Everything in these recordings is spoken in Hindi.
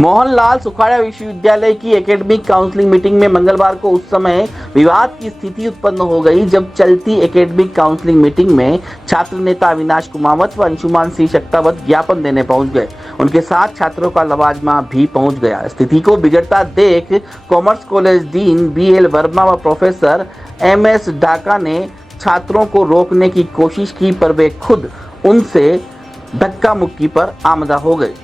मोहनलाल सुखाड़ा विश्वविद्यालय की एकेडमिक काउंसलिंग मीटिंग में मंगलवार को उस समय विवाद की स्थिति उत्पन्न हो गई जब चलती एकेडमिक काउंसलिंग मीटिंग में छात्र नेता अविनाश कुमावत व अंशुमान सिंह शक्तावत ज्ञापन देने पहुंच गए। उनके साथ छात्रों का लवाजमा भी पहुंच गया। स्थिति को बिगड़ता देख commerce college dean BL Verma व प्रोफेसर MS ढाका ने छात्रों को रोकने की कोशिश की, पर वे खुद उनसे धक्का मुक्की पर आमदा हो गए।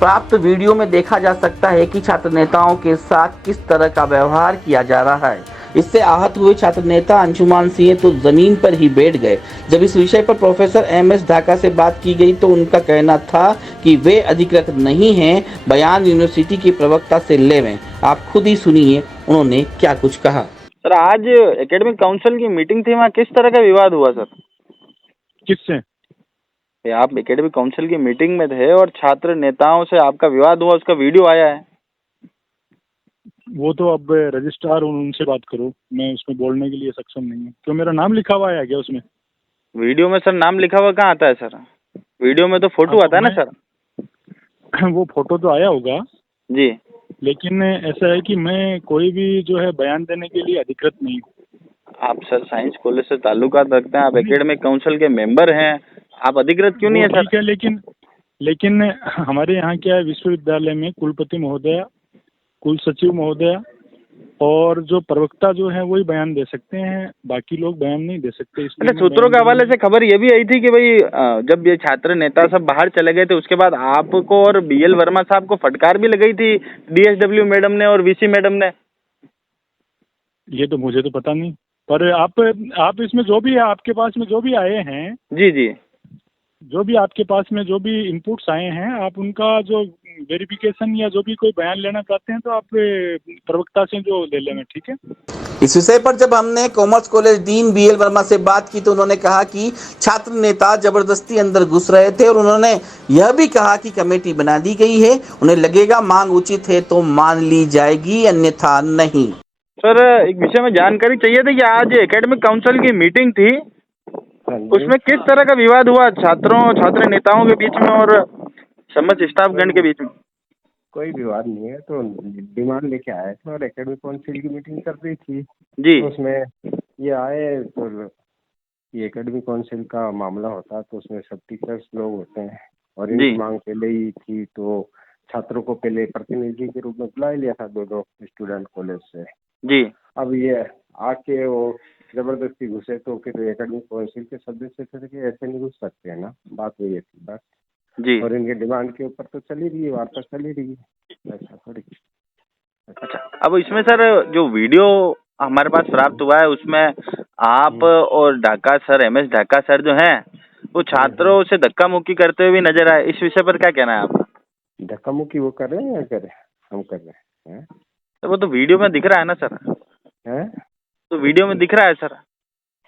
प्राप्त वीडियो में देखा जा सकता है कि छात्र नेताओं के साथ किस तरह का व्यवहार किया जा रहा है। इससे आहत हुए छात्र नेता अंशुमान सिंह तो जमीन पर ही बैठ गए। जब इस विषय पर प्रोफेसर MS ढाका से बात की गई तो उनका कहना था कि वे अधिकृत नहीं हैं, बयान यूनिवर्सिटी के प्रवक्ता से लेवें। आप खुद ही सुनिए उन्होंने क्या कुछ कहा। सर, आज एकेडमिक काउंसिल की मीटिंग थी, वहाँ किस तरह का विवाद हुआ सर? किससे? आप एकेडमिक काउंसिल की मीटिंग में थे और छात्र नेताओं से आपका विवाद हुआ, उसका वीडियो आया है। वो तो अब रजिस्ट्रार उनसे बात करो, मैं उसमें बोलने के लिए सक्षम नहीं हूँ। क्यों, मेरा नाम लिखा हुआ है क्या उसमें? वीडियो में सर नाम लिखा हुआ कहाँ आता है सर? वीडियो में तो फोटो आता है ना सर। वो फोटो तो आया होगा जी, लेकिन ऐसा है कि मैं कोई भी जो है बयान देने के लिए अधिकृत नहीं हूँ। आप सर साइंस कॉलेज से ताल्लुकात रखते हैं, आप एकेडमिक काउंसिल के मेंबर हैं, आप अधिकृत क्यों नहीं है सर? ठीक है, लेकिन हमारे यहाँ क्या है, विश्वविद्यालय में कुलपति महोदय, कुल सचिव महोदय और जो प्रवक्ता जो है वही बयान दे सकते हैं, बाकी लोग बयान नहीं दे सकते। अच्छा, सूत्रों के हवाले से खबर ये भी आई थी कि भाई जब ये छात्र नेता सब बाहर चले गए थे उसके बाद आपको और BL वर्मा साहब को फटकार भी लगाई थी DSW मैडम ने और VC मैडम ने। ये तो मुझे तो पता नहीं, पर आप इसमें जो भी है, आपके पास में जो भी आए हैं, जी जी, जो भी आपके पास में जो भी इनपुट्स आए हैं, आप उनका जो वेरिफिकेशन या जो भी कोई बयान लेना चाहते हैं तो आप प्रवक्ता से जो ले लें, ठीक है। इस विषय पर जब हमने commerce college dean BL Verma से बात की तो उन्होंने कहा कि छात्र नेता जबरदस्ती अंदर घुस रहे थे और उन्होंने यह भी कहा कि कमेटी बना दी गई है, उन्हें लगेगा मांग उचित है तो मान ली जाएगी, अन्यथा नहीं। सर, एक विषय में जानकारी चाहिए थी कि आज एकेडमिक काउंसिल की मीटिंग थी, उसमें किस तरह का विवाद हुआ छात्र नेताओं के बीच में और समस्त स्टाफगण के बीच में? कोई विवाद नहीं है, तो डिमांड लेके आए थे और एकेडमिक काउंसिल की मीटिंग कर रही थी जी, तो उसमें ये आए तो ये एकेडमिक काउंसिल का मामला होता तो उसमें सब टीचर्स लोग होते हैं और इनकी मांग पहले ही थी, तो छात्रों को पहले प्रतिनिधि के रूप में बुला लिया था दो स्टूडेंट कॉलेज से जी। अब ये आके वो जबरदस्ती घुसे तो फिर एकेडमिक काउंसिल के सदस्य थे कि ऐसे नहीं घुस सकते हैं ना, बात वही थी बात जी। और इनके डिमांड के ऊपर तो चली रही है, वार्ता चली रही है, ऐसा थोड़ी। अच्छा, अब इसमें सर जो वीडियो हमारे पास प्राप्त हुआ है उसमें आप और Dhaka sir, MS Dhaka sir जो हैं वो छात्रों से धक्का मुक्की करते हुए नजर आए, इस विषय पर क्या कहना है आपका? धक्का मुक्की वो कर रहे हैं या करे हम कर रहे हैं? तो वो तो वीडियो में दिख रहा है ना सर, हैं? तो वीडियो में दिख रहा है सर।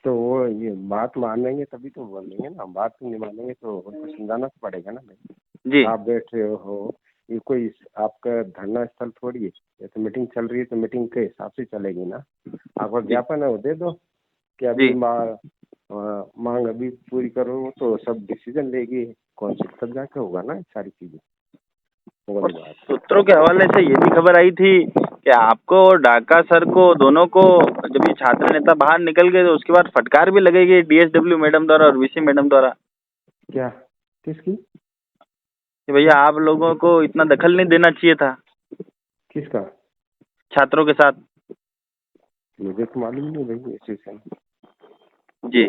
तो वो ये बात मानेंगे तभी तो बोलेंगे ना, बात नहीं मानेंगे तो उनको समझाना तो पड़ेगा ना भाई। जी, आप बैठ रहे हो, ये कोई आपका धरना स्थल थोड़ी है, ये तो मीटिंग चल रही है तो मीटिंग के हिसाब से चलेगी ना। आपका ज्ञापन है वो दे दो कि अभी मांग अभी पूरी करो, तो सब डिसीजन लेगी कौंसिल, तब जाके होगा ना सारी चीजें। सूत्रों के हवाले से ये भी खबर आई थी कि आपको और ढाका सर को दोनों को जब ये छात्र नेता बाहर निकल गए तो उसके बाद फटकार भी लगेगी DSW मैडम द्वारा और VC मैडम द्वारा। क्या? किसकी? कि भैया आप लोगों को इतना दखल नहीं देना चाहिए था। किसका? छात्रों के साथ। मुझे तो मालूम नहीं भाई इस विषय में। जी,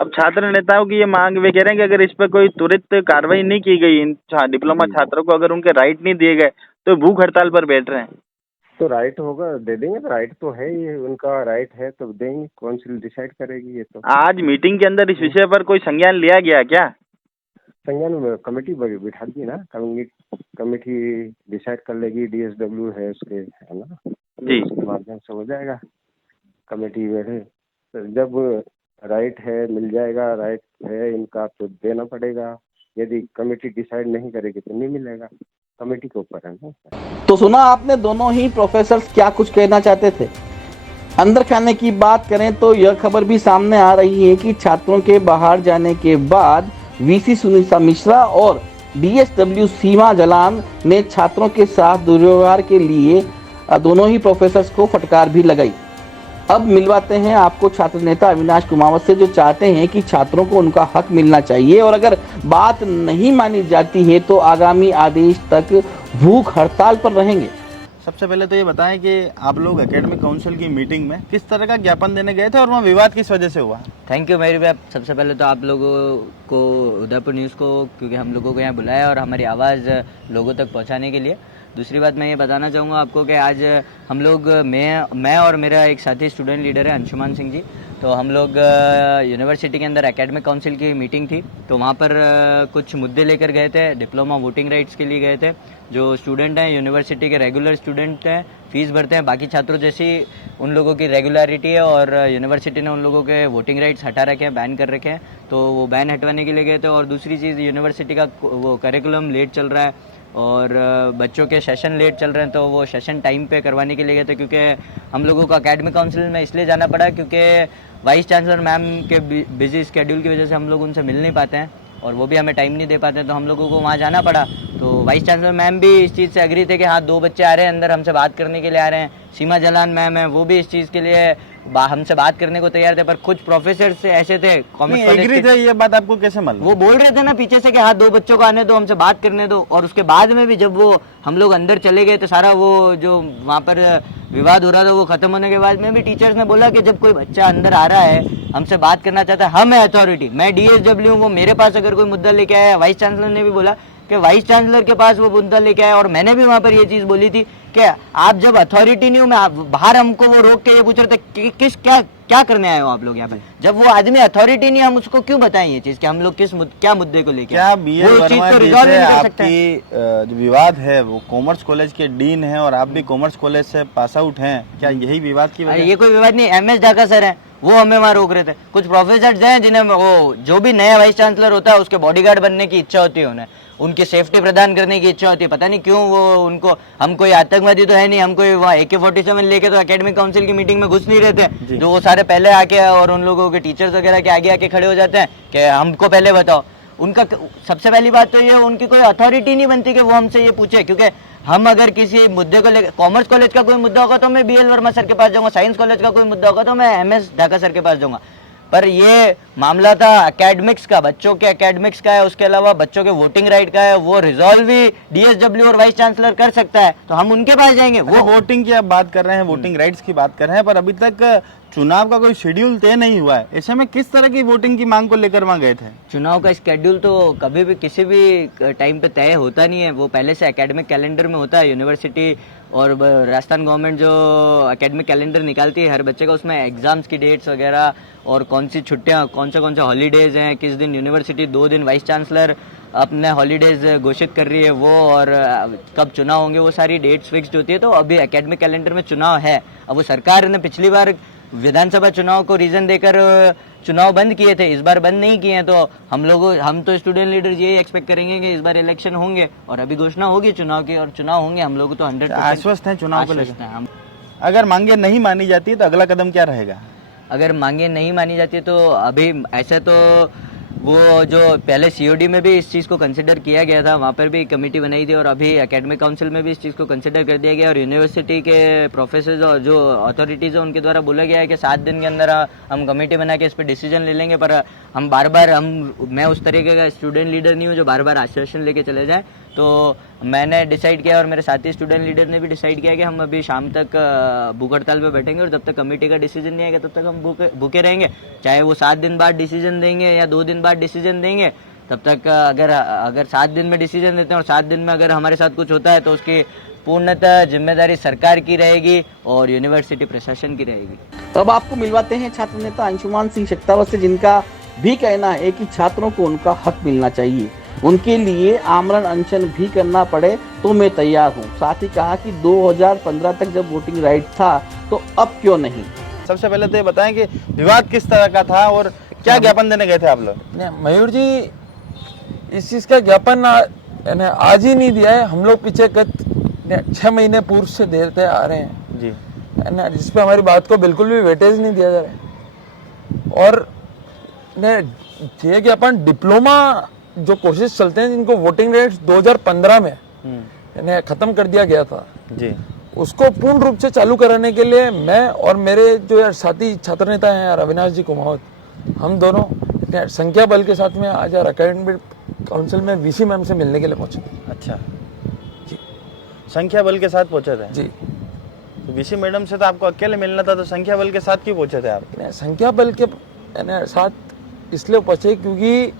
अब छात्र नेताओं की ये मांग, वे कह रहे हैं कि अगर इस पर कोई त्वरित कार्रवाई नहीं की गई, इन डिप्लोमा छात्रों को अगर उनके राइट नहीं दिए गए तो भूख हड़ताल पर बैठ रहे हैं। तो राइट होगा दे देंगे, तो राइट तो है ही, उनका राइट है तो देंगे, काउंसिल डिसाइड करेगी ये तो। आज मीटिंग के अंदर इस विषय पर कोई संज्ञान लिया गया क्या? संज्ञान में कमेटी बिठा दी ना, कमेटी डिसाइड कर लेगी, DSW है उसके, है ना जी, उसके माध्यम से हो जाएगा। कमेटी बैठे तो जब राइट है मिल जाएगा, राइट है इनका तो देना पड़ेगा, यदि कमेटी डिसाइड नहीं करेगी तो नहीं मिलेगा, कमेटी के ऊपर है ना। तो सुना आपने, दोनों ही प्रोफेसर क्या कुछ कहना चाहते थे। अंदर खाने की बात करें तो यह खबर भी सामने आ रही है कि छात्रों के बाहर जाने के बाद VC सुनीता मिश्रा और डीएसडब्ल्यू सीमा जलान ने छात्रों के साथ दुर्व्यवहार के लिए दोनों ही प्रोफेसर्स को फटकार भी लगाई। अब मिलवाते हैं आपको छात्र नेता अविनाश कुमावत से, जो चाहते हैं कि छात्रों को उनका हक मिलना चाहिए और अगर बात नहीं मानी जाती है तो आगामी आदेश तक भूख हड़ताल पर रहेंगे। सबसे पहले तो ये बताएं कि आप लोग एकेडमिक काउंसिल की मीटिंग में किस तरह का ज्ञापन देने गए थे और वहाँ विवाद किस वजह से हुआ? थैंक यू मेरी बात। सबसे पहले तो आप लोगों को, उदयपुर न्यूज़ को, क्योंकि हम लोगों को यहाँ बुलाया और हमारी आवाज़ लोगों तक पहुँचाने के लिए। दूसरी बात मैं ये बताना चाहूँगा आपको कि आज हम लोग, मैं और मेरा एक साथी स्टूडेंट लीडर है अंशुमान सिंह जी, तो हम लोग यूनिवर्सिटी के अंदर एकेडमिक काउंसिल की मीटिंग थी, तो वहाँ पर कुछ मुद्दे लेकर गए थे। डिप्लोमा वोटिंग राइट्स के लिए गए थे। जो स्टूडेंट हैं, यूनिवर्सिटी के रेगुलर स्टूडेंट हैं, फीस भरते हैं, बाकी छात्रों जैसी उन लोगों की रेगुलरिटी है और यूनिवर्सिटी ने उन लोगों के वोटिंग राइट्स हटा रखे हैं, बैन कर रखे हैं, तो वो बैन हटवाने के लिए गए थे। और दूसरी चीज़, यूनिवर्सिटी का वो करिकुलम लेट चल रहा है और बच्चों के सेशन लेट चल रहे हैं, तो वो सेशन टाइम पे करवाने के लिए गए थे। क्योंकि हम लोगों को एकेडमिक काउंसिल में इसलिए जाना पड़ा क्योंकि वाइस चांसलर मैम के बिजी स्केड्यूल की वजह से हम लोग उनसे मिल नहीं पाते हैं और वो भी हमें टाइम नहीं दे पाते, तो हम लोगों को वहाँ जाना पड़ा। तो वाइस चांसलर मैम भी इस चीज़ से एग्री थे कि हाँ 2 बच्चे आ रहे हैं अंदर, हमसे बात करने के लिए आ रहे हैं। सीमा जलान मैम है, वो भी इस चीज़ के लिए हमसे बात करने को तैयार थे, पर कुछ प्रोफेसर से ऐसे थे, कॉमर्स कॉलेज थे। ये बात आपको कैसे मालूम? वो बोल रहे थे ना पीछे से कि हाँ 2 बच्चों को आने दो, हमसे बात करने दो। और उसके बाद में भी जब वो हम लोग अंदर चले गए तो सारा वो जो वहाँ पर विवाद हो रहा था वो खत्म होने के बाद में भी टीचर्स ने बोला कि जब कोई बच्चा अंदर आ रहा है, हमसे बात करना चाहता है, हम है अथॉरिटी, मैं डीएसडब्ल्यू हूँ, वो मेरे पास अगर कोई मुद्दा लेके आया। वाइस चांसलर ने भी बोला कि वाइस चांसलर के पास वो मुद्दा लेके आया और मैंने भी वहाँ पर ये चीज़ बोली थी कि आप जब अथॉरिटी नहीं हो, मैं बाहर, हमको वो रोक के ये पूछ रहे थे कि किस क्या करने आए हो आप लोग यहाँ पे, जब वो आदमी अथॉरिटी नहीं, हम उसको क्यों बताएं ये चीज़ कि हम लोग क्या मुद्दे को लेके? क्या बी एस वर्मा जी से आपकी जो विवाद है वो कॉमर्स कॉलेज के डीन है और आप भी कॉमर्स कॉलेज से पास आउट हैं, क्या यही विवाद की वजह? ये कोई विवाद नहीं, एमएस ढाका सर है, वो हमें वहाँ रोक रहे थे। कुछ प्रोफेसर हैं जिन्हें वो जो भी नया वाइस चांसलर होता है उसके बॉडीगार्ड बनने की इच्छा होती है, उन्हें उनकी सेफ्टी प्रदान करने की इच्छा होती है। पता नहीं क्यों वो उनको, हम कोई आतंकवादी तो है नहीं, हम कोई वहाँ AK-47 लेके तो एकेडमिक काउंसिल की मीटिंग में घुस नहीं रहते, जो वो सारे पहले आके और उन लोगों के टीचर्स वगैरह के आगे आके खड़े हो जाते हैं कि हमको पहले बताओ। उनका सबसे पहली बात तो ये, उनकी कोई अथॉरिटी नहीं बनती कि वो हमसे ये पूछे, क्योंकि हम अगर किसी मुद्दे को लेकर, कॉमर्स कॉलेज का कोई मुद्दा होगा तो मैं BL वर्मा सर के पास जाऊंगा, साइंस कॉलेज का कोई मुद्दा होगा तो मैं MS ढाका सर के पास जाऊंगा। पर ये मामला था एकेडमिक्स का, बच्चों के एकेडमिक्स का है, उसके अलावा बच्चों के वोटिंग राइट का है, वो रिजॉल्व भी डीएसडब्ल्यू और वाइस चांसलर कर सकता है, तो हम उनके पास जाएंगे। वो वोटिंग की आप बात कर रहे हैं, वोटिंग राइट्स की बात कर रहे हैं, पर अभी तक चुनाव का कोई शेड्यूल तय नहीं हुआ है। ऐसे में किस तरह की वोटिंग की मांग को लेकर वहाँ गए थे? चुनाव का शेड्यूल तो कभी भी किसी भी टाइम पे तय होता नहीं है, वो पहले से एकेडमिक कैलेंडर में होता है। यूनिवर्सिटी और राजस्थान गवर्नमेंट जो एकेडमिक कैलेंडर निकालती है हर बच्चे का, उसमें एग्जाम्स की डेट्स वगैरह और कौन सी छुट्टियाँ, कौन से हॉलीडेज हैं, किस दिन यूनिवर्सिटी, 2 दिन वाइस चांसलर अपने हॉलीडेज घोषित कर रही है वो, और कब चुनाव होंगे, वो सारी डेट्स फिक्स्ड होती है। तो अभी एकेडमिक कैलेंडर में चुनाव है। अब वो सरकार ने पिछली बार विधानसभा चुनाव को रीजन देकर चुनाव बंद किए थे, इस बार बंद नहीं किए हैं, तो हम तो स्टूडेंट लीडर्स यही एक्सपेक्ट करेंगे कि इस बार इलेक्शन होंगे और अभी घोषणा होगी चुनाव की, और चुनाव होंगे। हम लोग तो 100% आश्वस्त हैं चुनाव को लेकर। हम अगर मांगे नहीं मानी जाती तो अगला कदम क्या रहेगा? अगर मांगे नहीं मानी जाती तो अभी ऐसे तो वो जो पहले COD में भी इस चीज़ को कंसिडर किया गया था, वहाँ पर भी कमेटी बनाई थी और अभी एकेडमिक काउंसिल में भी इस चीज़ को कंसिडर कर दिया गया और यूनिवर्सिटी के प्रोफेसर और जो अथॉरिटीज़ है उनके द्वारा बोला गया है कि 7 दिन के अंदर हम कमेटी बना के इस पर डिसीजन ले लेंगे। पर हम बार बार मैं उस तरीके का स्टूडेंट लीडर नहीं हूँ जो बार बार आश्वासन लेके चले जाए, तो मैंने डिसाइड किया और मेरे साथी स्टूडेंट लीडर ने भी डिसाइड किया कि हम अभी शाम तक भूख हड़ताल पे बैठेंगे और जब तक कमेटी का डिसीजन नहीं आएगा तब तक हम भूखे रहेंगे। चाहे वो 7 दिन बाद डिसीजन देंगे या 2 दिन बाद डिसीजन देंगे, तब तक अगर 7 दिन में डिसीजन देते हैं और 7 दिन में अगर हमारे साथ कुछ होता है तो उसकी पूर्णतः जिम्मेदारी सरकार की रहेगी और यूनिवर्सिटी प्रशासन की रहेगी। अब आपको मिलवाते हैं छात्र नेता अंशुमान सिंह शेखावत से, जिनका भी कहना है कि छात्रों को उनका हक मिलना चाहिए, उनके लिए आमरण अनशन भी करना पड़े तो मैं तैयार हूँ। साथ ही कहा कि 2015 तक जब वोटिंग राइट था तो अब क्यों नहीं। सबसे पहले तो ये बताएं कि विवाद किस तरह का था और क्या ज्ञापन देने गए थे आप लोग? मयूर जी, इस चीज का ज्ञापन आज ही नहीं दिया है, हम लोग पीछे 6 महीने पूर्व से देते आ रहे हैं जी, जिसपे हमारी बात को बिल्कुल भी वेटेज नहीं दिया जा रहा है। और ये ज्ञापन डिप्लोमा जो कोर्सेज चलते हैं जिनको वोटिंग राइट्स 2015 में यानी खत्म कर दिया गया था जी, उसको पूर्ण रूप से चालू कराने के लिए मैं और मेरे जो यार साथी छात्र नेता हैं यार अविनाश जी कुमावत, हम दोनों यार संख्या बल के साथ में आज यार एकेडमिक काउंसिल में वीसी मैम से मिलने के लिए पहुंचे। अच्छा जी संख्या बल के साथ पहुंचे थे जी, तो वीसी मैडम से तो आपको अकेले मिलना था, तो संख्या बल के साथ क्यों पहुंचे थे आप? संख्या बल के यानी साथ इसलिए पहुंचे क्योंकि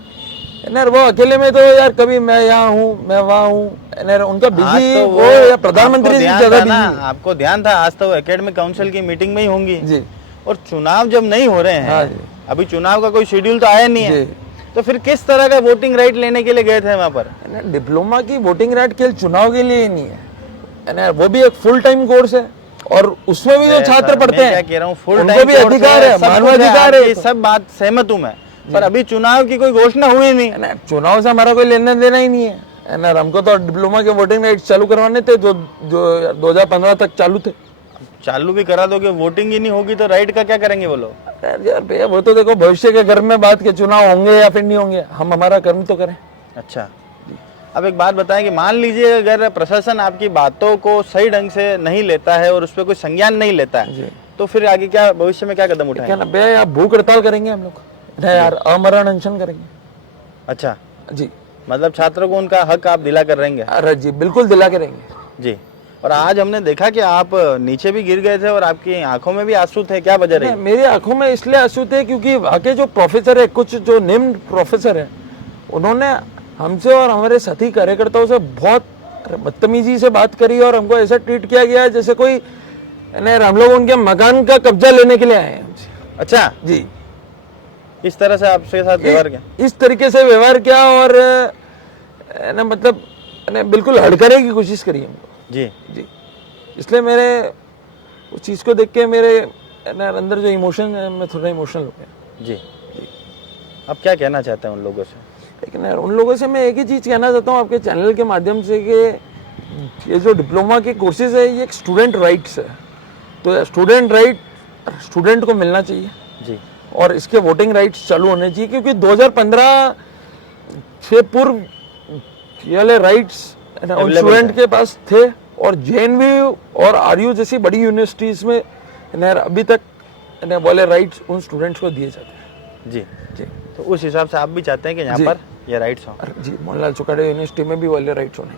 यार वो अकेले में तो यार कभी मैं यहाँ हूँ मैं वहाँ हूँ, उनका आज बिजी तो वो या प्रधानमंत्री जी आपको ज्यादा ध्यान था ना, बिजी। आपको ध्यान था आज तो वो एकेडमिक काउंसिल की मीटिंग में ही होंगी जी और चुनाव जब नहीं हो रहे हाँ हैं, जी। अभी चुनाव का कोई शेड्यूल तो आया नहीं है, जी। तो फिर किस तरह का वोटिंग राइट लेने के लिए गए थे वहां पर? डिप्लोमा की वोटिंग राइट केवल चुनाव के लिए ही नहीं है, वो भी एक फुल टाइम कोर्स है और उसमें भी जो छात्र पढ़ते हैं क्या कह रहा हूँ, फुल उनको टाइम भी अधिकार है, मानवाधिकार है। सब बात सहमत हूँ मैं, पर अभी चुनाव की कोई घोषणा हुई नहीं। चुनाव से हमारा कोई लेना देना ही नहीं है ना, हमको तो डिप्लोमा के वोटिंग राइट चालू करवाने थे जो 2015 तक चालू थे। चालू भी करा दोगे, वोटिंग ही नहीं होगी तो राइट का क्या करेंगे वो लोग? यार भैया वो तो देखो भविष्य के घर में बात के चुनाव होंगे या फिर नहीं होंगे, हम हमारा कर्म तो करें। अच्छा अब एक बात बताएं कि मान लीजिए अगर प्रशासन आपकी बातों को सही ढंग से नहीं लेता है और उस पर कोई संज्ञान नहीं लेता है, तो फिर आगे क्या भविष्य में क्या कदम क्या उठाएंगे? ना भैया आप भूख हड़ताल करेंगे हम लोग, यार अमरण अनशन करेंगे। अच्छा जी मतलब छात्रों को उनका हक आप दिला कर रहेंगे? अरे जी बिल्कुल दिला के रहेंगे जी। और आज हमने देखा कि आप नीचे भी गिर गए थे और आपकी आंखों में भी आंसू थे, क्या वजह रही? मेरी आंखों में इसलिए आंसू थे क्योंकि वहाँ के जो प्रोफेसर है, कुछ जो निम्न प्रोफेसर है, उन्होंने हमसे और हमारे साथी कार्यकर्ताओं से बहुत बदतमीजी से बात करी और हमको ऐसा ट्रीट किया गया जैसे कोई हम लोग उनके मकान का कब्जा लेने के लिए आए हैं हमसे। अच्छा जी इस तरह से आपके साथ व्यवहार किया? इस तरीके से व्यवहार किया और ना मतलब बिल्कुल हड़कने की कोशिश करी हमको। जी जी इसलिए मेरे उस चीज़ को देख के मेरे अंदर जो इमोशन है मैं थोड़ा इमोशनल हो गया। जी अब क्या कहना चाहते हैं उन लोगों से? लेकिन यार उन लोगों से मैं एक ही चीज़ कहना चाहता हूँ आपके चैनल के माध्यम से कि ये जो डिप्लोमा के कोर्सेज है ये एक स्टूडेंट राइट्स है, तो स्टूडेंट राइट स्टूडेंट को मिलना चाहिए जी और इसके वोटिंग राइट्स चालू होने चाहिए क्योंकि 2015 से पूर्व ये वाले राइट्स स्टूडेंट के पास थे और जेएनयू और आरयू जैसी बड़ी यूनिवर्सिटीज में अभी तक वाले राइट्स उन स्टूडेंट्स को दिए जाते हैं। जी जी तो उस हिसाब से आप भी चाहते हैं कि यहाँ जी। पर ये राइट्स हो? जी मोहनलाल चौकाड़े यूनिवर्सिटी में भी वाले राइट्स होने।